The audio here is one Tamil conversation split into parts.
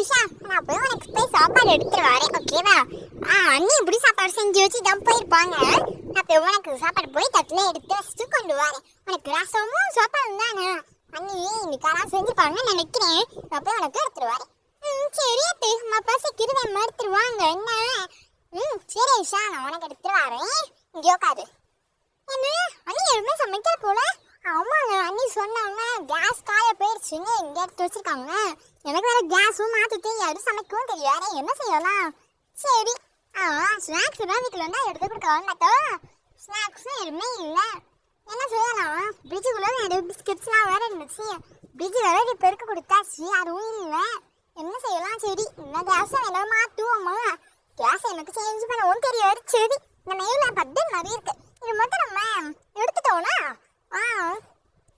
உஷா நான் போய் உனக்கு போய் சாப்பாடு எடுத்துட்டு வரேன் ஓகேவா ஆ அண்ணி இப்படி சாப்பாடு செஞ்சு வச்சு தான் போயிருப்பாங்க. நான் போய் உனக்கு சாப்பாடு போய் தட்டில் எடுத்து வச்சுட்டு கொண்டு வரேன். உனக்கு ரசமும் சாப்பாடும் தானே? அண்ணி இன்னைக்கு செஞ்சுப்பாங்கன்னு நினைக்கிறேன். நான் போய் உனக்கு எடுத்துட்டு வரேன். ம் சரி அத்தை அம்மா பசிக்குது நம்ம எடுத்துட்டு வாங்க என்ன? ம் சரி உஷா நான் உனக்கு எடுத்துட்டு வரேன். இங்கே உட்காரு என்ன? அண்ணி எதுவுமே சமைக்கிற போல? ஆமாங்க அண்ணி சொன்னாங்க கேஸ் காய போயிடுச்சுன்னு இங்கே எடுத்து வச்சிருக்காங்க. எனக்கு வேற கேஸும் மாத்திட்டு யாரும் சமைக்கவும் தெரியாது என்ன செய்யலாம்? சரி. ஆ ஸ்நாக்ஸ் தான் வீட்டில் இருந்தால் எடுத்து கொடுக்க வந்தாட்டோம் ஸ்நாக்ஸும் எதுவுமே இல்லை. என்ன செய்யலாம்? பிரிட்ஜுக்குள்ள நிறைய பிஸ்கட்ஸ்லாம் வேறு இருந்துச்சு. பிரிட்ஜ் வேற இப்போ பெருக்க கொடுத்தாச்சு அதுவும் இல்லை. என்ன செய்யலாம்? சரி. இன்னும் கேஸை வேணா மாற்றுவோமா கேஸ் எனக்கு சேஞ்ச் பண்ணவும் தெரியாது. சரி. நம்ம ஏரியா பத்து மாதிரி இருக்குது இது மட்டும் நம்ம எடுத்துட்டோம்னா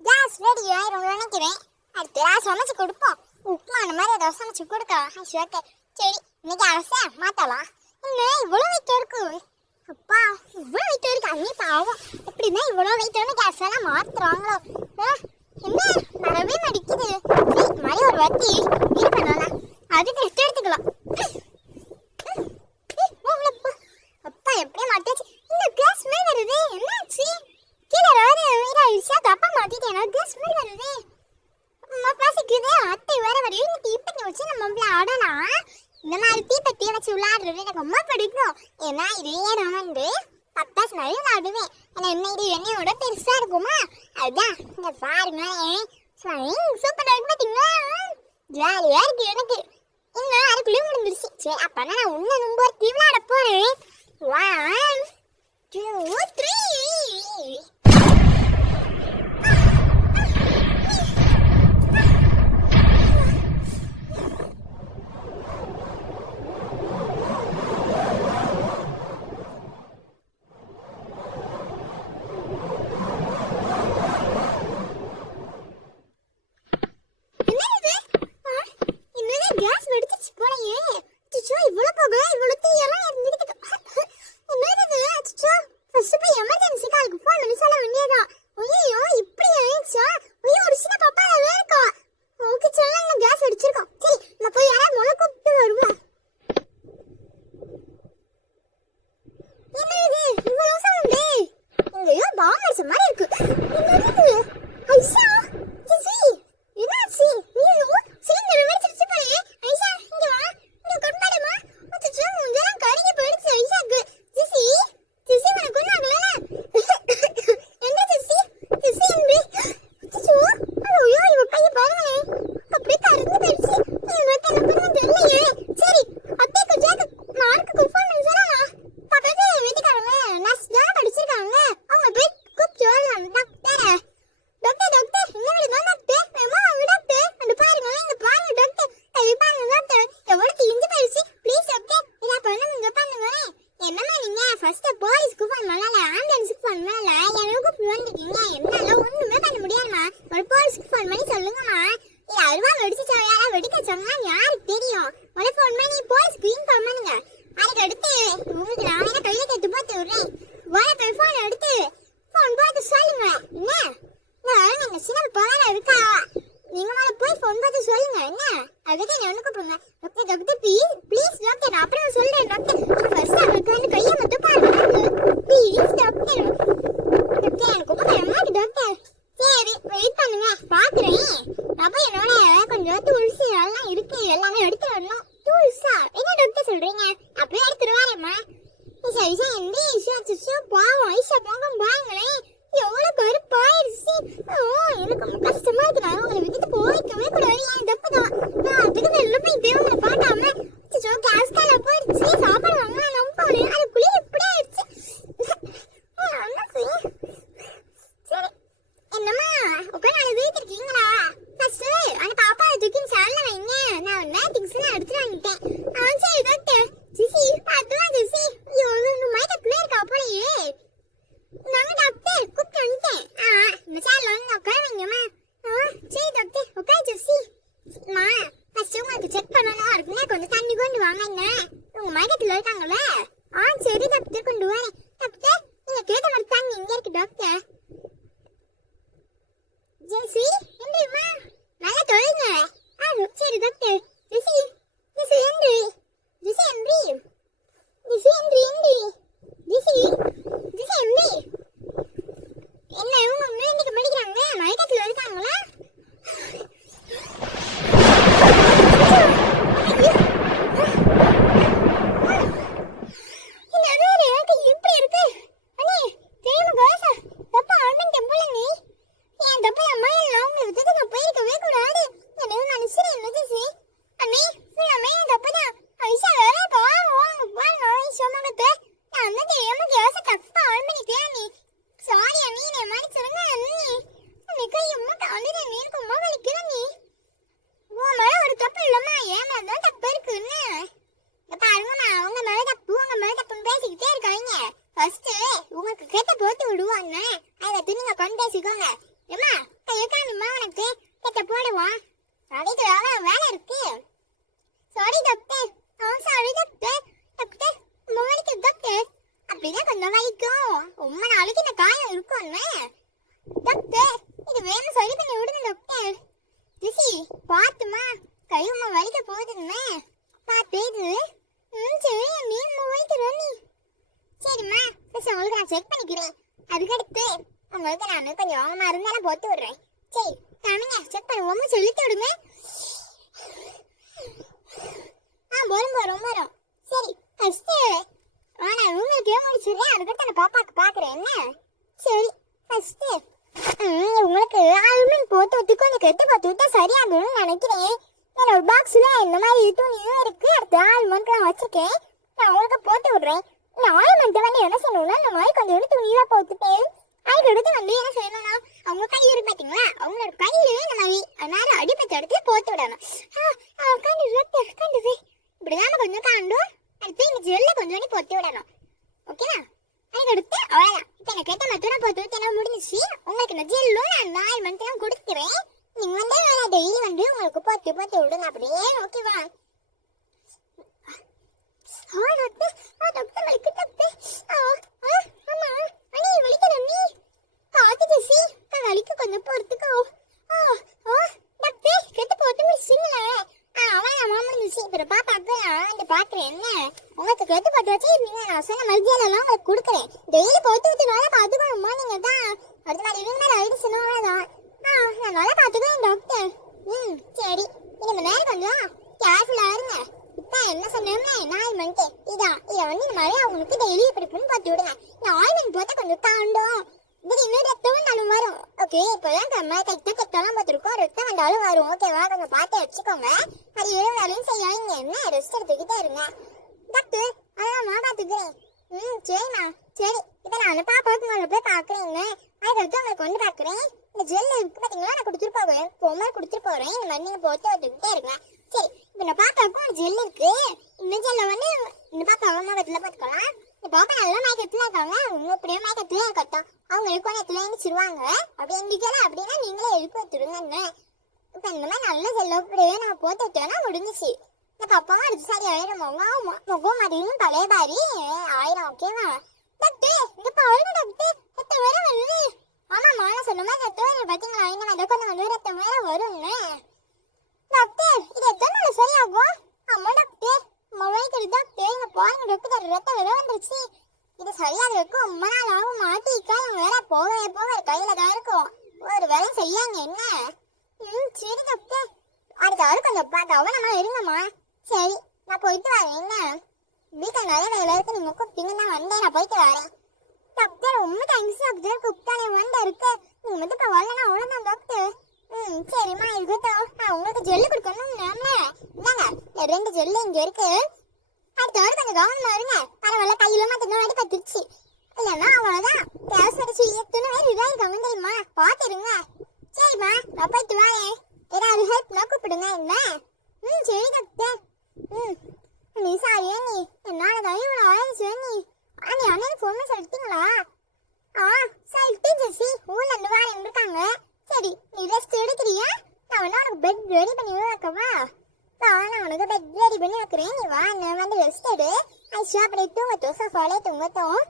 கேஸ் ரெடி ஆயிரும் நினைக்கிறேன். அடுத்து நான் சமைச்சு கொடுப்போம். உப்புமா அந்த மாதிரி ஏதாவது சமைச்சு கொடுக்கலாம் ஓகே சரி இன்னைக்கு அவசியம் மாத்தலாம் இன்னும் இவ்வளோ வெயிட் இருக்கு? அப்பா இவ்வளோ வெயிட் இருக்கு. அண்ணி பாவம். எப்படின்னா இவ்வளோ வெயிட்டான கேஸ் எல்லாம் மாத்துறாங்களோ. என்ன? வரவே மடிக்குது மாதிரி ஒரு வாட்டி இது பண்ணலாம் அதுக்கு ரெஸ்ட் எடுத்துக்கலாம் அப்பா எப்படியே மாட்டாச்சு இந்த கேஸ் ஸ்மெல் வருது என்னாச்சு கீழே வேற வேற விஷயம் தப்பா மாத்திட்டேன் கேஸ் ஸ்மெல் வருது அம்மா பசிக்குது அத்தை வேற வரையும் இந்த தீப்பெட்டி வச்சு நம்ம விளையாடலாம் இந்த மாதிரி தீப்பெட்டியை வச்சு எனக்கு ரொம்ப பிடிக்கும் ஏன்னா இதே நான் வந்து பட்டாசு நிறைய விளையாடுவேன் ஏன்னா என்ன இது என்னையோட பெருசா இருக்குமா? அதுதான் இந்த பாருங்களேன் சூப்பராக இருக்கு பார்த்தீங்களா ஜாலியாக இருக்கு எனக்கு. இன்னும் அதுக்குள்ளே முடிஞ்சிருச்சு. சரி அப்போ நான் உன்ன ரொம்ப தீவிர தீ போகிறேன் ஒன் டூ சொல்லுங்க கேஸ் வெடிச்சிருக்கோம் சரி நம்ம போய் யாராவது முளை கூப்பிட்டு வருவோம் என்னது இவ்வளவு சவுண்டு எங்கேயோ பாம்பு அடிச்ச மாதிரி இருக்கு என்னது ஐசா ஜிசி என்னாச்சு ஐயோ சிலிண்டர் வெடிச்சிருச்சு போலே ஐசா இங்க வா இங்க கொண்டாடுமா அச்சோ மூஞ்செல்லாம் கருகி போயிடுச்சு ஐசாக்கு ஜிசி ஜிசி உனக்கு கொண்டாடல என்ன ஜிசி ஜிசி என்று அச்சோ ஐயோ இவ கை பாருங்களே அப்படியே கருந்து போயிடுச்சு இவனுக்கு என்ன பண்ண தெரியலையே சரி அத்தைக்கு ஜாக்கு மார்க்கு ஃபோன் பண்ணி சொல்லலாம் பக்கத்து வீட்டுக்காரங்க நர்ஸ் தான் படிச்சிருக்காங்க அவங்க போய் கூப்பிட்டு வரலாம் டாக்டர் டாக்டர் டாக்டர் என்ன விடு தான் டாக்டர் வேமா வாங்க டாக்டர் அந்த பாருங்க இங்க பாருங்க டாக்டர் அது பாருங்க டாக்டர் எவ்வளவு தீஞ்சு போயிடுச்சு ப்ளீஸ் டாக்டர் இதை பண்ணுங்க இங்க பண்ணுங்க என்னம்மா நீங்க ஃபர்ஸ்ட் போலீஸ்க்கு ஃபோன் பண்ணல ஆம்புலன்ஸ்க்கு ஃபோன் பண்ணல எனக்கு ஃபோன் பண்ணிருக்கீங்க என்னால ஒண்ணுமே பண்ண முடியாதுமா ஒரு போலீஸ்க்கு ஃபோன் பண்ணி சொல்லுங்கம்மா இது அருவா வெடிச்சு யாரா வெடிக்க சொன்னா யாருக்கு தெரியும் ஒரு ஃபோன் பண்ணி போலீஸ்க்கு இன்ஃபார்ம் பண்ணுங்க அதுக்கு அடுத்து உங்களுக்கு நான் வேணா கையில கட்டு போட்டு விடுறேன் வர போய் ஃபோன் எடுத்து ஃபோன் போட்டு சொல்லுங்க என்ன நான் எங்க சின்ன போறான இருக்கா நீங்க மேல போய் ஃபோன் பார்த்து சொல்லுங்க என்ன? அதுக்கு என்ன ஒண்ணு கூப்பிடுங்க doctor doctor please please doctor அப்புறம் சொல்றேன் டாக்டர் ஃபர்ஸ்ட் அவருக்கு வந்து கையை மட்டும் பாருங்க ப்ளீஸ் டாக்டர் டாக்டர் எனக்கு ரொம்ப பயமா டாக்டர் சரி வெயிட் பண்ணுங்க பாக்குறேன். அப்ப என்னோட கொஞ்சம் துளசி எல்லாம் இருக்கு எல்லாமே எடுத்து வரணும். துளசா என்ன டாக்டர் சொல்றீங்க? அப்படியே எடுத்துட்டு வரேம்மா. ஐசா ஐசா எந்த ஐசா அச்சோ பாவம் ஐசா போங்க பாருங்களேன். அதை துணிங்க கொண்டு பேசிக்கோங்க எம்மா இருக்கானுமா உனக்கு கேட்ட போடுவோம் அதுக்கு வேலை வேலை இருக்கு. சாரி டாக்டர் ஆ சாரி டாக்டர் டாக்டர் மோடிக்கு டாக்டர் அப்படின்னா கொஞ்சம் வலிக்கும். உம்மா நாளைக்கு இந்த காயம் இருக்கும்னு டாக்டர் இது வேணும் சரி பண்ணி விடுங்க டாக்டர் ரிஷி பார்த்துமா கை உம்மா வலிக்க போகுதுன்னு பார்த்து இது. ம் சரி நீ உம்மா வலிக்கிறோம் சரிம்மா உங்களுக்கு நான் செக் பண்ணிக்கிறேன். அதுக்கடுத்து உங்களுக்கு நான் கொஞ்சம் மருந்தெல்லாம் போட்டு விடுறேன். சரி காமிங்க செக் பண்ணுவோம். சொல்லிட்டு விடுங்க. ஆ வரும் வரும் வரும். சரி ஃபர்ஸ்ட் நான் உங்களுக்கு முடிச்சிடுறேன். அதுக்கடுத்து நான் பாப்பாக்கு பார்க்குறேன் என்ன? சரி ஃபஸ்ட்டு உங்களுக்கு ஆல்மண்ட் போட்டு ஒத்தி கொஞ்சம் கெட்டு பார்த்து விட்டா சரியாகும்னு நினைக்கிறேன். என்னோட பாக்ஸில் இந்த மாதிரி துணியும் இருக்குது அடுத்து ஆல்மண்ட் நான் வச்சுருக்கேன். நான் உங்களுக்கு போட்டு விடுறேன். இந்த ஆல்மண்ட்டை வந்து என்ன சொல்லணும்னா இந்த மாதிரி கொஞ்சம் துணியில போட்டுட்டு அதுக்கடுத்து வந்து என்ன செய்யணும்னா அவங்க கை இருக்கு பார்த்தீங்களா அவங்களோட கையில நம்ம மாதிரி அதனால அடிப்பட்ட இடத்துல போத்து விடணும். ஆ கண்டு டாக்டர் இப்படிதான் கொஞ்சம் காண்டும். அடுத்து இந்த ஜெல்ல கொஞ்சம் போட்டு விடணும். ஓகேவா அதுக்கடுத்து அவ்வளோதான் இப்போ எனக்கு கேட்ட மட்டும் போட்டு விட்டு முடிஞ்சிச்சு. உங்களுக்கு இந்த ஜெல்லும் நான் நாலு மந்த்லாம் கொடுத்துருவேன். நீங்க வந்து நான் டெய்லி வந்து உங்களுக்கு போட்டு போட்டு விடுங்க. அப்படியே ஓகேவா ஆ டாக்டர் ஆ டாக்டர் வலிக்கு டாக்டர் ஆ ஆ ஆமா. அண்ணி வலிக்கிறேன் அண்ணி? பார்த்து ஜெசி நான் வலிக்கு கொஞ்சம் பொறுத்துக்கோ ஆ ஆ கெட்டு போட்டு முடிச்சுங்களே ஆ அவன் அம்மா முடிஞ்சிச்சு இப்போ பாப்பாக்கு நான் பார்க்குறேன். என்ன? உங்களுக்கு கெட்டு போட்டு வச்சு நீங்க நான் சொன்ன மருந்தியெல்லாம் உங்களுக்கு கொடுக்குறேன். டெய்லி போட்டு விட்டு நல்லா நீங்க தான்? அடுத்த மாதிரி இவங்க மேல ஐடி சொன்னவங்க தான் ஆ நான் நல்லா பார்த்துக்குவேன் டாக்டர். ம் சரி. இந்த நேரம் கொஞ்சம் கேர்ஃபுல்லாக இருங்க. இப்போ என்ன சொன்னோம்னா நாலு மணிக்கு இதான் இதை வந்து இந்த மாதிரி அவங்களுக்கு டெய்லி இப்படி பண்ணி பார்த்து விடுங்க. இந்த ஆயில்மெண்ட் போட்டால் கொஞ்சம் தாண்டும். இது இன்னும் ரத்தம் வரும் ஓகே இப்போதான் நம்ம தைத்த தைத்தெல்லாம் பார்த்துருக்கோம் ரத்தம் வந்தாலும் வரும் ஓகேவா கொஞ்சம் பார்த்து வச்சுக்கோங்க அது இருந்தாலும் செய்யாதீங்க என்ன ரெஸ்ட் எடுத்துக்கிட்டே இருங்க டாக்டர் அதாம்மா பார்த்துக்கிறேன் ம் சரிம்மா சரி இப்போ நான் பாப்பாவுக்கு முதல்ல போய் பார்க்குறேங்க அதுக்கடுத்து உங்களுக்கு வந்து பார்க்குறேன் இந்த ஜெல் இருக்கு பார்த்தீங்களா நான் கொடுத்துட்டு போவேன் பொம்மை கொடுத்துட்டு போகிறேன் இந்த மாதிரி நீங்கள் போட்டு வந்துக்கிட்டே இருங்க சரி இப்போ நான் பாப்பாவுக்கும் ஒரு ஜெல் இருக்குது இந்த ஜெல்லை வந்து இந்த பாப்பா அம்மா வீட்டில் பார்த்துக்கலாம் பாப்பா நல்லா மயக்கத்தில் இருக்காங்க. அவங்க அப்படியே மயக்கத்தில் இருக்கட்டும். அவங்க இருக்கும் இடத்துல அப்படி எந்திரிக்கல அப்படின்னா நீங்களே எழுப்பி வச்சுருங்க இப்போ இந்த மாதிரி நல்ல நான் போட்டு விட்டோன்னா முடிஞ்சிச்சு. இந்த பாப்பாவும் அடுத்த சாரி ஆயிரம். முகம் முகம் மதியும் பழைய பாரி ஆயிரம் ஓகேவா? டாக்டர் இங்க பாருங்க டாக்டர் ரத்த வேற வருது. ஆமாம்மா நான் சொன்ன மாதிரி ரத்த வேற பார்த்தீங்களா இந்த மாதிரி கொஞ்சம் கொஞ்சம் ரத்தம் வரும்னு டாக்டர் இது எத்தனை நாள் சரியாகும்? ஆமா டாக்டர் மொபைல் டாக்டர் இங்க பாருங்க டாக்டர் ரத்தம் விட வந்துருச்சு. இது சரியாகிறதுக்கு ரொம்ப நாள் ஆகும். மாட்டிக்கா வேற போக போக கையில தான் இருக்கும். ஒரு வேலை செய்யாங்க என்ன? ம் சரி டாக்டர் அடுத்த வாரம் கொஞ்சம் பா- கவனமா இருங்கம்மா. சரி நான் போயிட்டு வரேன். என்ன? வீட்டில் நிறைய வேலை இருக்கு. நீங்க கூப்பிட்டீங்க நான் வந்தேன். நான் போயிட்டு வரேன். டாக்டர் ரொம்ப தேங்க்ஸ் டாக்டர் கூப்பிட்டாலே வந்து இருக்கு. நீங்க மட்டும் இப்போ வரலன்னா அவ்வளோதான் டாக்டர் ம் சரிம்மா இது நான் உங்களுக்கு ஜெல்லு கொடுக்கணும் நாம இந்தாங்க ரெண்டு ஜெல்லு இங்க இருக்கு. அடுத்த வாரம் கொஞ்சம் கவனமா இருங்க. பரவாயில்ல கையில மாத்தின வாடி பத்துருச்சு இல்லைன்னா அவ்வளோதான் கேஸ் அடிச்சு எத்தனை பேர் இதாயிருக்காங்க தெரியுமா பார்த்துருங்க சரிம்மா நான் போயிட்டு வரேன். ஏதாவது ஹெல்ப்னா கூப்பிடுங்க என்ன? ம் சரி டாக்டர் ம் நீ சாரியா நீ. என்னால தான் இவ்வளோ ஆயிடுச்சு நீ. ஆ அண்ணன் ஃபோன் சொல்லிட்டீங்களா ஆ சொல்லிட்டேன் ஜெசி ஊர்ல இருந்து வாரேன் இருக்காங்க சரி நீ ரெஸ்ட் எடுக்கிறியா நான் வேணா உனக்கு பெட் ரெடி பண்ணி வைக்கவா வா நான் உனக்கு பெட் ரெடி பண்ணி வைக்கிறேன் நீ வா நான் வந்து ரெஸ்ட் எடு ஐஷா அப்படியே தூங்கட்டும் சோஃபாலே தூங்கட்டும் ம் சரி அண்ணி